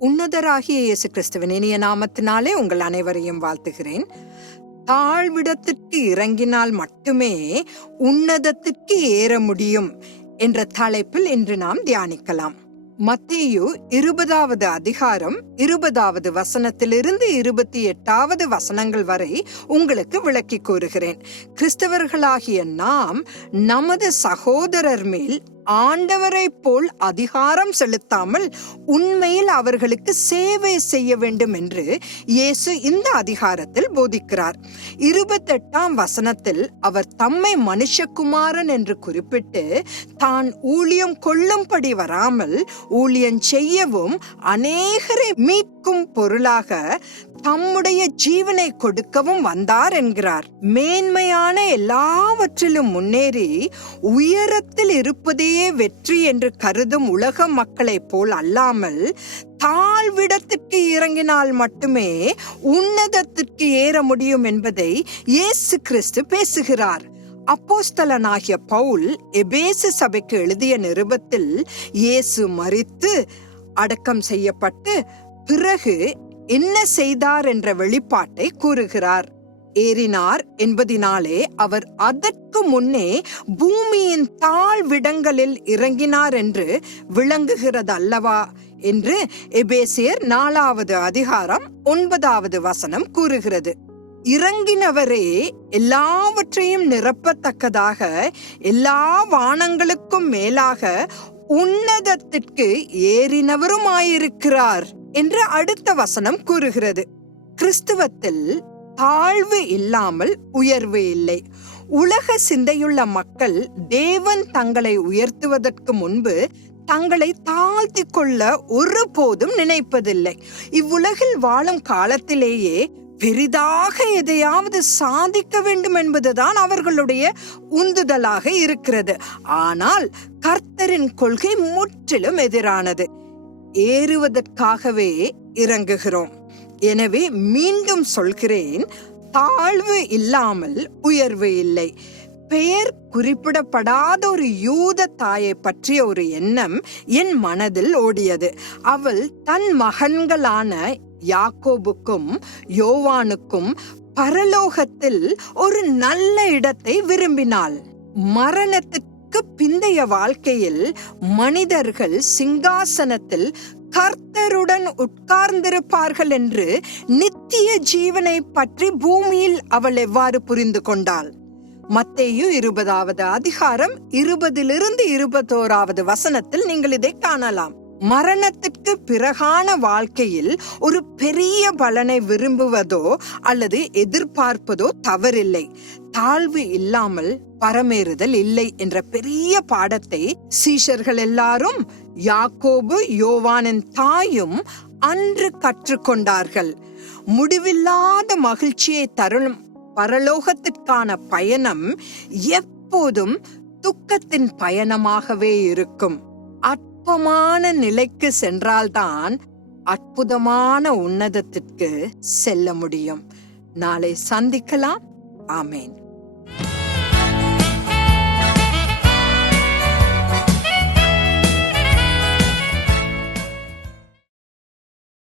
உன்னதராகிய இயேசு கிறிஸ்துவின் இனிய நாமத்தினாலே உங்கள் அனைவரையும் வாழ்த்துகிறேன். தாழ்விடத்திற்கு இறங்கினால் மட்டுமே உன்னதத்திற்கு ஏற முடியும் என்ற தலைப்பில் இன்று நாம் தியானிக்கலாம். மத்தியு இருபதாவது அதிகாரம் இருபதாவது வசனத்திலிருந்து இருபத்தி எட்டாவது வசனங்கள் வரை உங்களுக்கு விளக்கி கூறுகிறேன். கிறிஸ்தவர்களாகிய நாம் நமது சகோதரர் மேல் ஆண்டவரை போல் அதிகாரம் செலுத்தாமல் உண்மையில் அவர்களுக்கு சேவை செய்ய வேண்டும் என்று இயேசு இந்த அதிகாரத்தில் போதிக்கிறார். இருபத்தெட்டாம் வசனத்தில் அவர் தம்மை மனுஷகுமாரன் என்று குறிப்பிட்டு தான் ஊழியம் கொள்ளும்படி வராமல் ஊழியம் செய்யவும் அநேகரை மீட்கும் பொருளாக தம்முடைய ஜீவனை கொடுக்கவும் வந்தார் என்கிறார். மேன்மையான எல்லாவற்றிலும் முன்னேறி உயரத்தில் இருப்பதே வெற்றி என்று கருதும் உலக மக்களைப் போல் அல்லாமல் தாழ்விடத்திற்கு இறங்கினால் மட்டுமே உன்னதத்திற்கு ஏற முடியும் என்பதை இயேசு கிறிஸ்து பேசுகிறார். அப்போஸ்தலனாகிய பவுல் எபேசு சபைக்கு எழுதிய நிருபத்தில் இயேசு மறித்து அடக்கம் செய்யப்பட்டு பிறகு என்ன செய்தார் என்ற வெளிப்பாட்டை கூறுகிறார். ஏறினார் என்பதினாலே அவர் அதற்கு முன்னே பூமியின் தாழ்விடங்களில் இறங்கினார் என்று விளங்குகிறது அல்லவா என்று எபேசியர் நாலாவது அதிகாரம் ஒன்பதாவது வசனம் கூறுகிறது. இறங்கினவரே எல்லாவற்றையும் நிரப்பத்தக்கதாக எல்லா வானங்களுக்கும் மேலாக உன்னதத்திற்கு ஏறினவருமாயிருக்கிறார். என்று அடுத்த வசனம் கூறுகிறது. கிறிஸ்துவத்தில் தாழ்வு இல்லாமல் உயர்வு இல்லை. உலக சிந்தையுள்ள மக்கள் தேவன் தங்களை உயர்த்துவதற்கு முன்பு தங்களை தாழ்த்தி கொள்ள ஒருபோதும் நினைப்பதில்லை. இவ்வுலகில் வாழும் காலத்திலேயே பெரிதாக எதையாவது சாதிக்க வேண்டும் என்பதுதான் அவர்களுடைய உந்துதலாக இருக்கிறது. ஆனால் கர்த்தரின் கொள்கை முற்றிலும் எதிரானது. ஏறுவதற்காகவே இறங்குகிறோம். எனவே மீண்டும் சொல்கிறேன் தாழ்வு இல்லாமல் உயர்வு இல்லை. பெயர் குறிப்பிடப்படாத ஒரு யூத தாயை பற்றிய ஒரு எண்ணம் என் மனதில் ஓடியது. அவள் தன் மகன்களான யாக்கோபுக்கும் யோவானுக்கும் பரலோகத்தில் ஒரு நல்ல இடத்தை விரும்பினாள். மரணத்துக்கு பிந்தைய வாழ்க்கையில் மனிதர்கள் சிங்காசனத்தில் கர்த்தருடன் உட்கார்ந்திருப்பார்கள் என்று நித்திய ஜீவனை பற்றி பூமியில் அவள் எவ்வாறு புரிந்து கொண்டாள்? மத்தேயு இருபதாவது அதிகாரம் இருபதிலிருந்து இருபத்தோராவது வசனத்தில் நீங்கள் இதை காணலாம். மரணத்திற்கு பிறகான வாழ்க்கையில் ஒரு பெரிய பலனை விரும்புவதோ அல்லது எதிர்பார்ப்பதோ தவறில்லை. தாழ்வு இல்லாமல் பரமேறுதல் இல்லை என்ற பெரிய பாடத்தை சீஷர்கள் எல்லாரும் யாக்கோபு யோவானின் தாயும் அன்று கற்றுக்கொண்டார்கள். முடிவில்லாத மகிழ்ச்சியை தரும் பரலோகத்திற்கான பயணம் எப்போதும் துக்கத்தின் பயணமாகவே இருக்கும். அற்பமான நிலைக்கு சென்றால்தான் அற்புதமான உன்னதத்திற்கு செல்ல முடியும். நாளை சந்திக்கலாம். ஆமேன்.